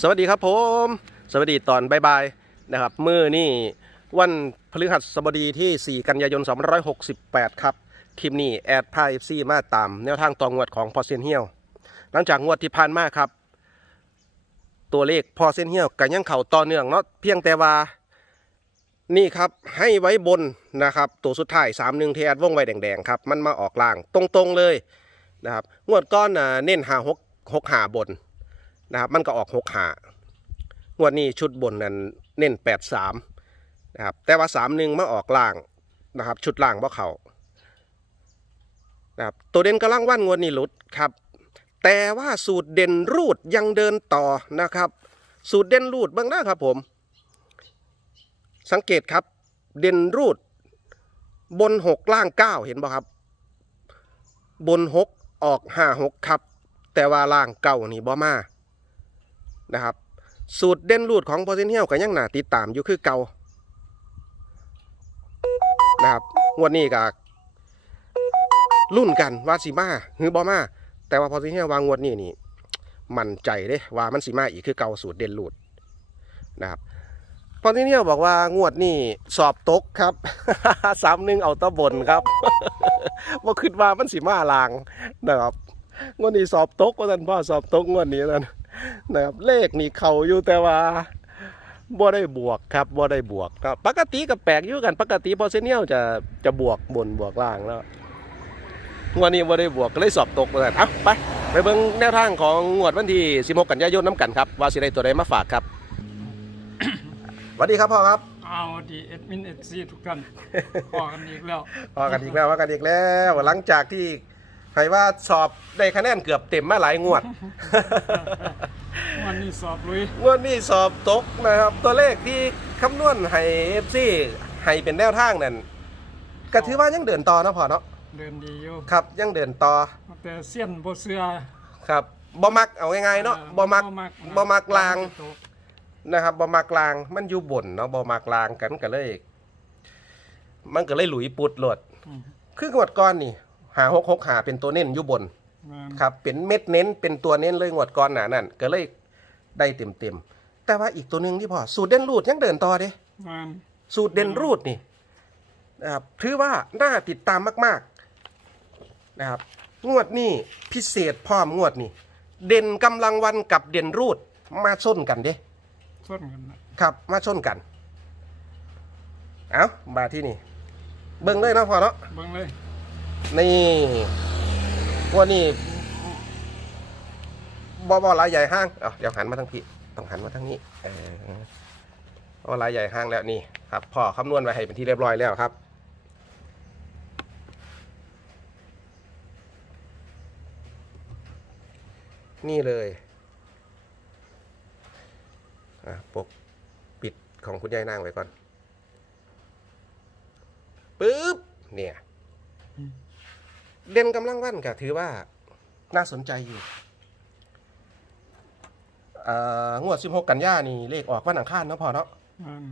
สวัสดีครับผม สวัสดีตอนบ่ายๆนะครับมือนี่วันพฤหัสบดีที่ 4 กันยายน2568 ครับ คลิปนี้แอดพาเอฟซีมาตาม แนวทางต่องวดของพอเซนเฮียวหลังจากงวดที่ผ่านมาครับ ตัวเลขพอเซนเฮียวกันยังเข่าต่อเนื่องเนาะเพียงแต่ว่า นี่ครับให้ไว้บนนะครับ ตัวสุดท้าย3 1ที่แอดวงไวแดงๆครับ มันมาออกล่างตรงๆเลยนะครับงวดก้อนเน้นหาหกหกหาบน นะครับ มันก็ออกหกหางวดนี้ชุดบนนั้นเน้นแปดสามนะครับแต่ว่าสามหนึ่งมาออกล่างนะครับ ชุดล่างบ่เขานะครับตัวเด่นกำลังว่านงวดนี้หลุดครับ แต่ว่าสูตรเด่นรูดยังเดินต่อนะครับ สูตรเด่นรูดเบ้างนะครับผม สังเกตครับเด่นรูดบนหกล่างเก้าเห็นบ่ครับ บนหกออกห้าหกครับ แต่ว่าล่างเก่านี่บ่มา นะครับ สูตรเด่นรูดของพอเซนเฮียวก็ยังหนาติดตามอยู่คือเก่านะครับงวดนี้ก็รุ่นกันว่าสิมาหรือบ่มา แต่ว่าพอเซนเฮียววางงวดนี้นี่มั่นใจเด้ว่ามันสิมาอีกคือเก่าสูตรเด่นรูดนะครับพอเซนเฮียวบอกว่างวดนี้สอบตกครับสามหนึ่งเอาตะบนครับว่าคิดว่ามันสิมาลางนะครับงวดนี้สอบตกว่าท่านพ่อสอบตกงวดนี้นั่น นะครับเลขนี่เขาอยู่แต่ว่าบ่ได้บวกครับบ่ได้บวกครับปกติกับแปลกอยู่กัน ปกติพอเซเนียลจะจะบวกบนบวกล่างแล้วงวดนี้บ่ได้บวกก็เลยสอบตกว่าซั่นเอ้าไปไปเบิ่งแนวทางของงวดวันที่ 16 กันยายนน้ำกันครับ ว่าสิได้ตัวใดมาฝากครับสวัสดีครับพ่อครับเอาดีเอ็ดมินเอ็ดซีทุกท่านพอกันอีกแล้วพอกันอีกแล้วว่ากันอีกแล้วหลังจากที่ ใครว่าสอบได้คะแนนเกือบเต็มมาหลายงวด วันนี้สอบลุยงวดนี้สอบตกนะครับ ตัวเลขที่คำนวณให้เอฟซีให้เป็นแนวทางนั่นก็ถือว่ายังเดินต่อเนาะพอเนาะเดินดีอยู่ครับ ยังเดินต่อแต่เสี้ยนบ่เสือครับบ่มักเอาง่ายๆเนาะบ่มักบ่มักลางนะครับบ่มักลางมันอยู่บนเนาะบ่มักลางกันก็เลย มันก็เลยหลุยปุดโลดอืมคืองวดก้อนนี่ หาหกหกหาเป็นตัวเน้นอยู่บนแม่นครับเป็นเม็ดเน้นเป็นตัวเน้นเลยงวดก้อนหนานั่นก็เลยได้เต็มเต็มๆแต่ว่าอีกตัวหนึ่งที่พอสูตรเด่นรูดยังเดินต่อเด้แม่นสูตรเด่นรูดนี่นะครับถือว่าน่าติดตามมาก ๆ นะครับ งวดนี้พิเศษพร้อมงวดนี้เด่นกำลังวันกับเด่นรูดมาชนกันเด้ส้นกันนะครับมาชนกัน เอามาที่นี่ เบิ่งเลยเนาะพอเนาะเบิ่งเลย นี่งวันนี้บอบอลายใหญ่ห้างเอาเดี๋ยวหันมาทางพี่ต้องหันมาทางนี้เออบอลายใหญ่ห้างแล้วนี่ครับพ่อคำนวณไว้ให้เป็นที่เรียบร้อยแล้วครับนี่เลยปกปิดของคุณยายนางไว้ก่อน ปึ๊บ เนี่ย เด่นกำลังวันก็ถือว่าน่าสนใจอยู่เอ่องวด 16 กันยานี่เลขออกวันอังคารเนาะพอเนาะแม่น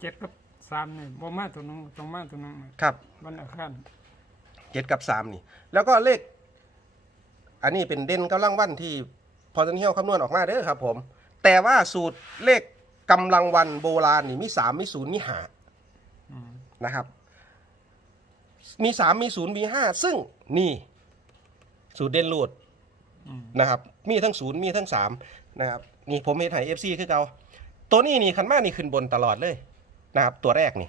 เจ็ดกับสามนี่บ่มาตัวนึงต้องมาตัวนึงครับวันอังคารเจ็ดกับสามนี่ แล้วก็เลข อันนี้เป็นเด่นกำลังวันที่พอจะเที่ยวคำนวณออกมาเด้อครับ ผม แต่ว่าสูตรเลขกำลังวันโบราณนี่มีสามมีศูนย์มีหาอืมนะครับ มีสามมีศูนย์มีห้าซึ่งนี่สูตรเด่นรูดอืมนะครับ มีทั้งศูนย์มีทั้งสามนะครับนี่ผมเห็นไห้เอฟซีคือเก่าตัวนี้นี่คันมากนี่ขึ้นบนตลอดเลยนะครับ ตัวแรกนี่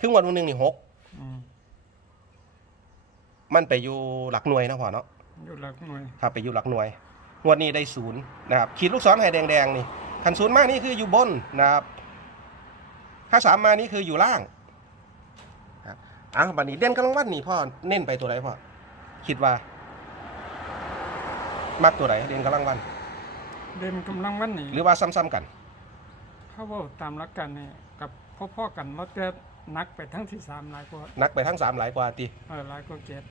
ครึ่งวันวันหนึ่งนี่หกอืมมันไปอยู่หลักหน่วยนะพอเนาะอยู่หลักหน่วยครับไปอยู่หลักหน่วยงวดนี้ได้ศูนย์นะครับขีดลูกศรให้แดงๆนี่คันศูนย์มากนี่คืออยู่บนนะครับถ้าสามมานี่คืออยู่ล่าง ครับอะบัดนี้เด่นกำลังวันนี่พ่อเน้นไปตัวไหนพ่อคิดว่า มักตัวไหนเด่นกำลังวันเด่นกำลังวันนี่หรือว่าซ้ำๆกัน เขาเว้าตามหลักการนี่กับพ่อๆกันว่าแต่นักไปทั้งที่สามหลายกว่านักไปทั้งสามหลายกว่าตีเออหลายกว่าเจ็ด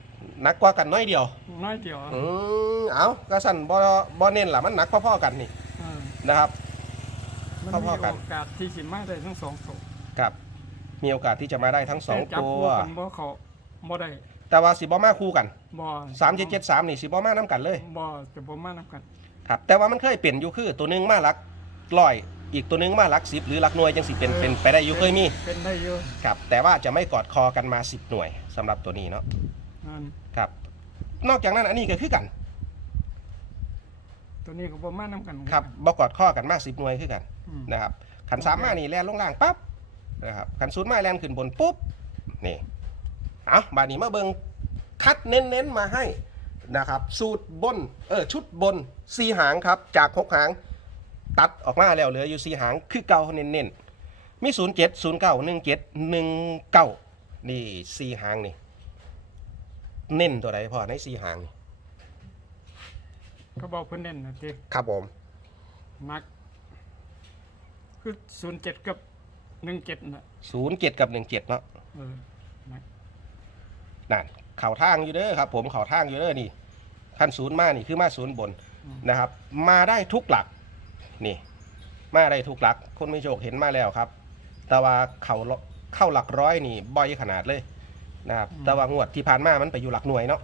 นักกว่ากันน้อยเดียว น้อยเดียวอืมเอากระสันบอบอเน้นล่ะมันหนักพ่อๆกันนี่เออนะครับ มันพมีอๆกัน โอกาสที่สิมาได้ทั้งสองตัวครับ มีโอกาสที่จะมาได้ทั้งสองแต่จับตัวคู่กันบ่เขาบ่ได้แต่ว่าสิบอมาคู่กันบ่สามเจ็ดเจ็ดสามนี่สิบอมาน้ำกันเลยบ่จะบ่มานํกันครับแต่ว่ามันเคยเป็นอยู่คือตัวหนึงมาหลักร้อย อีกตัวหนึงมาหลักสิบหรือหลักหน่วยจังสิเป็นเป็นไปได้อยู่เคยมีเป็นได้อยู่ครับแต่ว่าจะไม่กอดคอกันมาสิบหน่วยสำหรับตัวนี้เนาะนั่นครับนอกจากนั้นอันนี้ก็คือกันตัวนี้ก็บ่มานํกันครับบ่กอดข้อกันมาสิบหน่วยคือกันอืมนะครับขันสามมานี่แลนลงล่างปั๊บ นะครับขันศูนย์มาแลนขึ้นบนปุ๊บนี่เอาบาดนี้มาเบิงคัดเน้นๆมาให้นะครับ สูตรบนเออชุดบนสีหางครับจากหกหางตัดออกมาแล้วเหลืออยู่สีหางคือเก่าเน้นๆมีศูนย์เจ็ดศูนย์เก้าหนึ่งเจ็ดหนึ่งเก้านี่สีหางนี่เน้นตัวใดพอในสีหางนี่ก็บอกเพิ่นเน้นนะติครับผมมักคือ07กับ 17น่ะศูนย์เจ็ดกับหนึ่งเจ็ดเนาะเออมักนั่นเข่าทางอยู่เด้อครับ ผมเข่าทางอยู่เด้อนี่ขั้นศูนย์มานี่คือมาศูนย์บนนะครับ มาได้ทุกหลักนี่ มาได้ทุกหลัก คนไม่โชคเห็นมาแล้วครับ แต่ว่าเข่าเข้าหลักร้อยนี่บ่อยขนาดเลยนะครับแต่ว่างวดที่ผ่านมามันไปอยู่หลักหน่วยเนาะ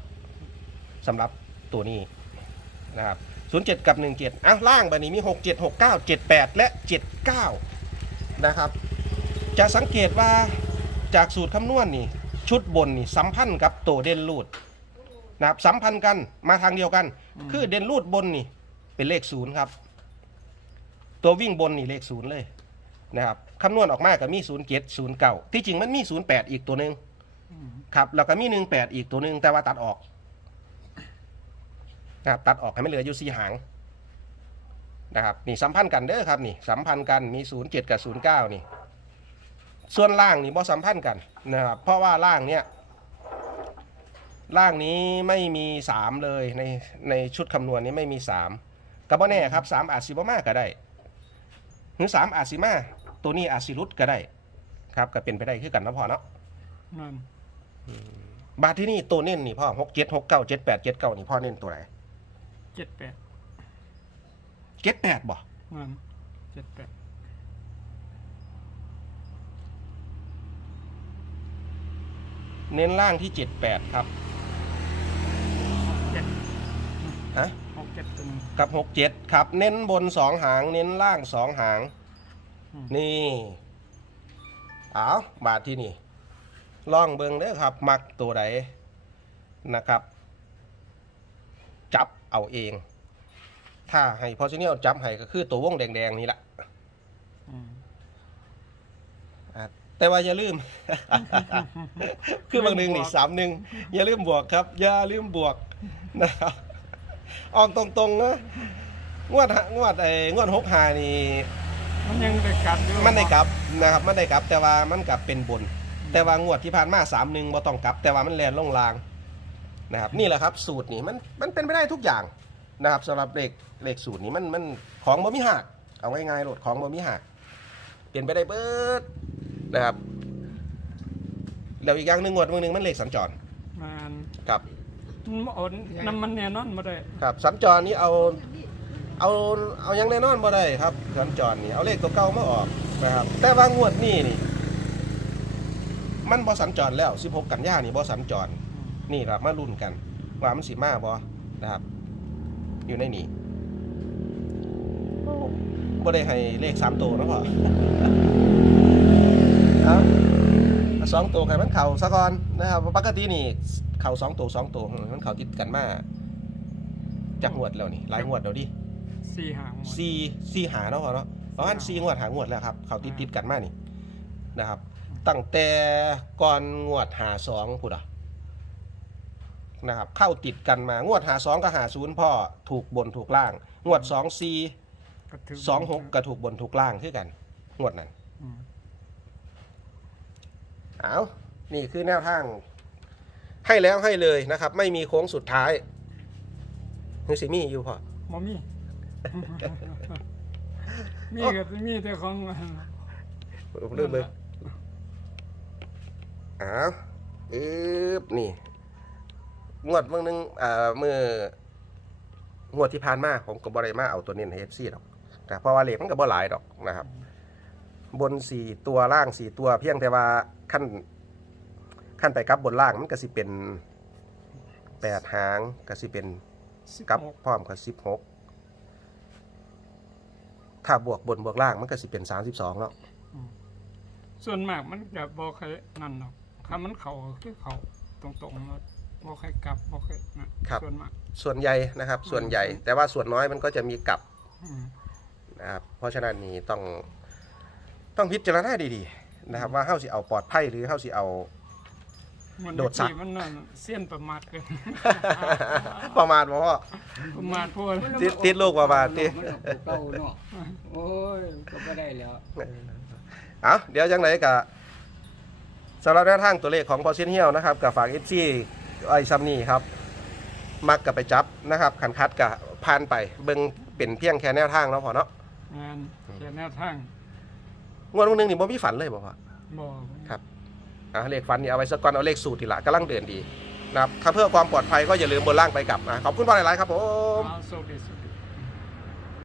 สำหรับตัวนี้นะครับศูนย์เจ็ดกับหนึ่งเจ็ดอ้าวล่างบันนี้มีหกเจ็ดหกเก้าเจ็ดแปดและเจ็ดเก้านะครับ จะสังเกตว่าจากสูตรคำนวณนี่ ชุดบนนี่สัมพันธ์กับตัวเด่นรูดนะครับสัมพันธ์กันมาทางเดียวกัน คือเด่นรูดบนนี่เป็นเลขศูนย์ครับ ตัววิ่งบนนี่เลขศูนย์เลยนะครับคำนวณออกมาก็มีศูนย์เจ็ดศูนย์เก้าที่จริงมันมีศูนย์แปดอีกตัวหนึ่งอืมครับแล้วก็มีหนึ่งแปดอีกตัวหนึ่งแต่ว่าตัดออกนะครับตัดออกให้ไม่เหลืออยู่สี่หางนะครับนี่สัมพันธ์กันเด้อครับนี่สัมพันธ์กันมีศูนย์เจ็ดกับศูนย์เก้านี่ ส่วนล่างนี่บ่สัมพันธ์กันนะครับเพราะว่าล่างเนี่ยล่างนี้ไม่มีสามเลยในในชุดคำนวณนี้ไม่มีสามก็บ่แน่ครับสามอาจสิบ่มากก็ได้หรือสามอาจสิมาตัวนี้อาจสิรุดก็ได้ ครับก็เป็นไปได้คือกันนะพอเนาะนั่นบาทที่นี่ตัวเน้นนี่พ่อหกเจ็ดหกเก้าเจ็ดแปดเจ็ดเก้านี่พ่อเน้นตัวไหน78เจ็ดแปดบ่นั่น78 เน้นล่างที่เจ็ดแปดครับ7ฮะ67ตัวหนึงกับหกเจ็ดครับ เน้นบนสองหาง เน้นล่างสองหางอืมนี่เอาบาทที่นี่ล่องเบิงเด้อครับ มักตัวใดนะครับ จับเอาเอง ถ้าให้พอซิเนียลจับให้ก็คือตัววงแดง ๆ นี่แหละ อืม อะ แต่ว่าอย่าลืม คือบางหนึ่งนี่สามหนึ่งอย่าลืมบวกครับ อย่าลืมบวกนะครับออกตรงๆนะงวดงวดไอ้งวดหกหานี่มันยังได้กัดอยู่มันได้กลับนะครับมันได้กลับ แต่ว่ามันกลับเป็นบน แต่ว่างวดที่ผ่านมาสามหนึ่งบ่ต้องกลับ แต่ว่ามันแลนลงลางนะครับนี่แหละครับสูตรนี่มันมันเป็นไปได้ทุกอย่างนะครับสำหรับเลขเลขสูตรนี้มันมันของบ่มีหักเอาง่ายๆโหลดของบ่มีหักเปลี่ยนไปได้เบิด นะครับ แล้วอีกอย่างหนึ่งงวดมือหนึ่งมันเลขสัญจรมันครับ มันบ่เอาน้ำมันแน่นอนบ่ได้ครับสัญจรนี้เอา เอาเอาอยังแน่นอนบ่ได้ครับ สัญจรนี่เอาเลขตัวเก่ามาออกนะครับ แต่ว่างวดนี้นี่ มันบ่สัญจรแล้ว 16 กันยานี่บ่สัญจร นี่ครับมาลุ้นกันว่ามันสิมาบ่นะครับ อยู่ในนี้บ่ได้ให้เลข3ตัวนะพ่อ เอาสองตัวไข่มันเข่าซะก่อนนะครับปกตินี่เข่าสองตัวสองตัวมันเข่าติดกันมาจากงวดแล้วนี่หลายงวดแล้วดิสี่หางหมดสี่สี่หาเนาะพ่อเนาะประมาณสี่งวดหางวดแล้วครับ เขาติดติดๆกันมานี่นะครับ ตั้งแต่ก่อนงวดหาสองพูดอะนะครับเข้าติดกันมางวดหาสองกับหาศูนย์พ่อถูกบนถูกล่าง งวดสองสี่ก็ถืสองหกก็ถูกบนถูกล่างคือกัน งวดนั้นอืม เอานี่คือแนวทาง ให้แล้วให้เลยนะครับ ไม่มีโค้งสุดท้ายนึกสิมีอยู่พอบ่มีมีก็มีแต่ของเริ่มเลยเอาอึบนี่ งวดเมื่อนึงเอ่อเมื่องวดที่ผ่านมาผมก็บริมาเอาตัวเน้นให้เอฟซีดอกแต่เพราะว่าเหล็กมันก็บ่หลายดอกนะครับ บนสี่ตัวล่างสี่ตัว เพียงแต่ว่าขั้นขั้นไปกลับบนล่างมันก็สิเป็นแปดหางก็สิเป็นสิบกลับหกพร้อมกับสิบหกถ้าบวกบนบวกล่างมันก็สิเป็น32เนาะส่วนมากมันจะบ่เคยนั่นหรอกถ้ามันเข้าก็คือเข้าตรงๆแล้วบ่เคยกลับบ่เคยนะครับส่วนมาก ส่วนใหญ่นะครับ ส่วนใหญ่ แต่ว่าส่วนน้อยมันก็จะมีกลับอืม นะครับเพราะฉะนั้นนี่ต้อง ต้องพิจารณาดีๆนะครับ ว่าเฮาสิเอาปลอดภัยหรือเฮาสิเอา มันโดดซักที่มันนั่นเสี้ยนประมาทเกินประมาณบ่พ่อ ประมาทพวกติดติดลูกประมาณติ มันเอาเก่าเนาะโอ้ยก็บ่ได้แล้ว เอาเดี๋ยวจังไหนกะสำหรับแนวทางตัวเลขของพอเซียนเฮียวนะครับกับฝากเอซี่ไอ้ซัมนี่ครับ มักกับไปจับนะครับขันคัดกับผ่านไปเบิ่งเป็นเพียงแค่แนวทางเนาะพอเนาะ งานเขียนแนวทาง งวดวันหนึงนี่บ่มีฝันเลยบ่พ่อ บ่ครับอะเลขฝันนี่เอาไว้สักก่อนเอาเลขสูตรทีละกำลังเดินดีนะครับถ้าเพื่อความปลอดภัยก็อย่าลืมบนล่างไปกลับนะขอบคุณพ่อหลายๆครับผม เอาโชคดีสุด